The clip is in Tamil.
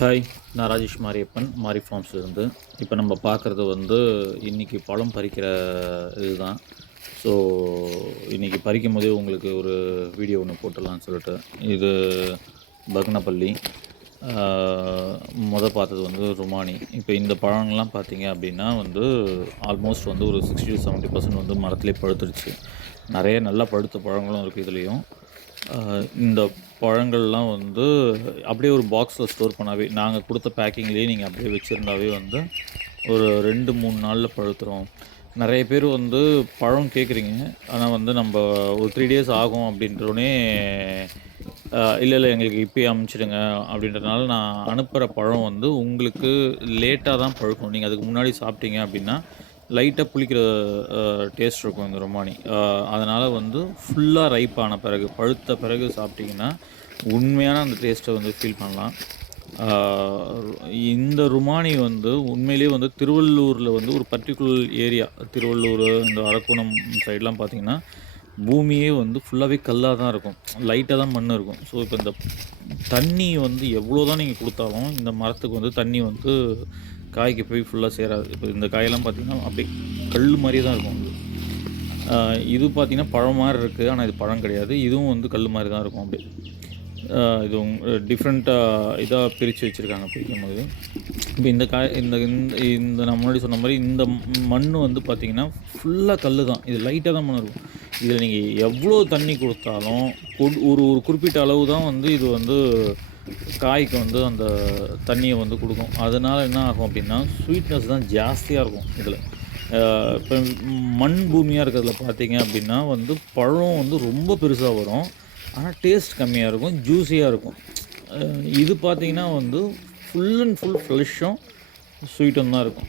ஹாய் நான் ராஜேஷ் மாரியப்பன் மாரி ஃபார்ம்ஸ்லேருந்து இப்போ நம்ம பார்க்குறது வந்து இன்றைக்கி பழம் பறிக்கிற இதுதான். ஸோ இன்றைக்கி பறிக்கும் போதே உங்களுக்கு ஒரு வீடியோ ஒன்று போட்டுடலான்னு சொல்லிட்டு. இது பக்னப்பள்ளி. முத பார்த்தது வந்து ருமானி. இப்போ இந்த பழங்கள்லாம் பார்த்தீங்க அப்படின்னா வந்து ஆல்மோஸ்ட் வந்து ஒரு சிக்ஸ்டி டு செவன்ட்டி பர்சன்ட் வந்து மரத்துலேயே பழுத்துருச்சு. நிறைய நல்லா பழுத்த பழங்களும் இருக்குது இதுலேயும். இந்த பழங்கள்லாம் வந்து அப்படியே ஒரு பாக்ஸில் ஸ்டோர் பண்ணாவே நாங்கள் கொடுத்த பேக்கிங்லேயே நீங்கள் அப்படியே வச்சுருந்தாவே வந்து ஒரு ரெண்டு மூணு நாளில் பழுத்துரும். நிறைய பேர் வந்து பழம் கேட்குறீங்க ஆனால் வந்து நம்ம ஒரு த்ரீ டேஸ் ஆகும் அப்படின்றோடனே இல்லை இல்லை எங்களுக்கு இப்போயே அமுச்சிடுங்க அப்படின்றதுனால நான் அனுப்புகிற பழம் வந்து உங்களுக்கு லேட்டாக தான் பழுக்கும். நீங்கள் அதுக்கு முன்னாடி சாப்பிட்டீங்க அப்படின்னா லைட்டாக புளிக்கிற டேஸ்ட் இருக்கும் இந்த ரொமானி. அதனால் வந்து ஃபுல்லாக ரைப் ஆன பிறகு பழுத்த பிறகு சாப்பிட்டிங்கன்னா உண்மையான அந்த டேஸ்ட்டை வந்து ஃபீல் பண்ணலாம். இந்த ருமானி வந்து உண்மையிலேயே வந்து திருவள்ளூரில் வந்து ஒரு பர்டிகுலர் ஏரியா திருவள்ளூர் இந்த அரக்கோணம் சைட்லாம் பார்த்தீங்கன்னா பூமியே வந்து ஃபுல்லாகவே கல்லாக தான் இருக்கும். லைட்டாக தான் மண் இருக்கும். ஸோ இப்போ இந்த தண்ணி வந்து எவ்வளோ தான் நீங்கள் கொடுத்தாலும் இந்த மரத்துக்கு வந்து தண்ணி வந்து காய்க்கு போய் ஃபுல்லாக சேராது இப்போ இந்த காயெல்லாம் பார்த்திங்கன்னா அப்படியே கல் மாதிரி தான் இருக்கும். வந்து இது பார்த்தீங்கன்னா பழம் மாதிரி இருக்குது ஆனால் இது பழம் கிடையாது. இதுவும் வந்து கல் மாதிரி தான் இருக்கும் அப்படியே. இது டிஃப்ரெண்ட்டாக இதாக பிரித்து வச்சுருக்காங்க பிரிக்கும் போது இப்போ இந்த காய் இந்த இந்த இந்த நான் முன்னாடி சொன்ன மாதிரி இந்த மண் வந்து பார்த்தீங்கன்னா ஃபுல்லாக கல் தான். இது லைட்டாக தான் மண் இருக்கும். இதில் நீங்கள் எவ்வளோ தண்ணி கொடுத்தாலும் ஒரு ஒரு குறிப்பிட்ட அளவு தான் வந்து இது வந்து காய்க்கு வந்து அந்த தண்ணியை வந்து கொடுக்கும். அதனால் என்ன ஆகும் அப்படின்னா ஸ்வீட்னஸ் தான் ஜாஸ்தியாக இருக்கும் இதில். இப்போ மண் பூமியாக இருக்கிறதுல பார்த்தீங்க அப்படின்னா வந்து பழம் வந்து ரொம்ப பெருசாக வரும். ஆனால் டேஸ்ட் கம்மியாக இருக்கும் ஜூஸியாக இருக்கும். இது பார்த்தீங்கன்னா வந்து ஃபுல் அண்ட் ஃபுல் ஃப்ரெஷ்ஷும் ஸ்வீட்டும் தான் இருக்கும்.